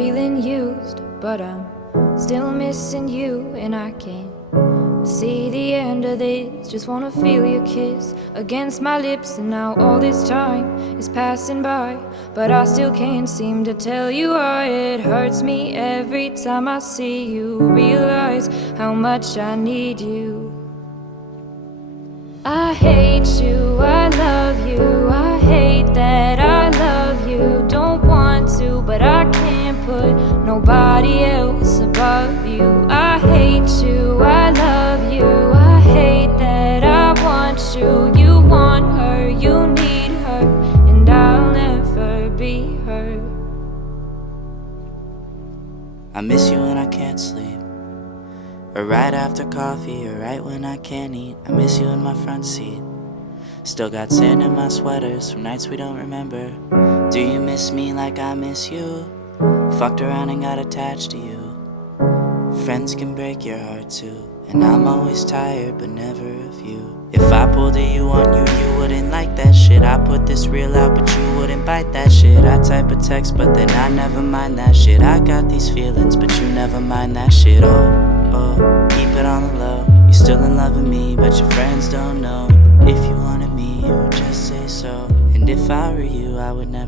feeling used, but I'm still missing you, and I can't see the end of this. Just wanna feel your kiss against my lips, and now all this time is passing by, but I still can't seem to tell you why. It hurts me every time I see you, realize how much I need you. I hate you, I love you, I hate that I love you. Don't want to, but I can't put nobody else above you. I hate you, I love you, I hate that I want you. You want her, you need her, and I'll never be her. I miss you when I can't sleep, or right after coffee, or right when I can't eat. I miss you in my front seat. Still got sand in my sweaters from nights we don't remember. Do you miss me like I miss you? Fucked around and got attached to you. Friends can break your heart too, and I'm always tired but never of you. If I pulled a you on you, you wouldn't like that shit. I put this reel out but you wouldn't bite that shit. I type a text but then I never mind that shit. I got these feelings but you never mind that shit. Oh, keep it on the low. You still in love with me but your friends don't know. If you wanted me, you would just say so. And if I were you, I would never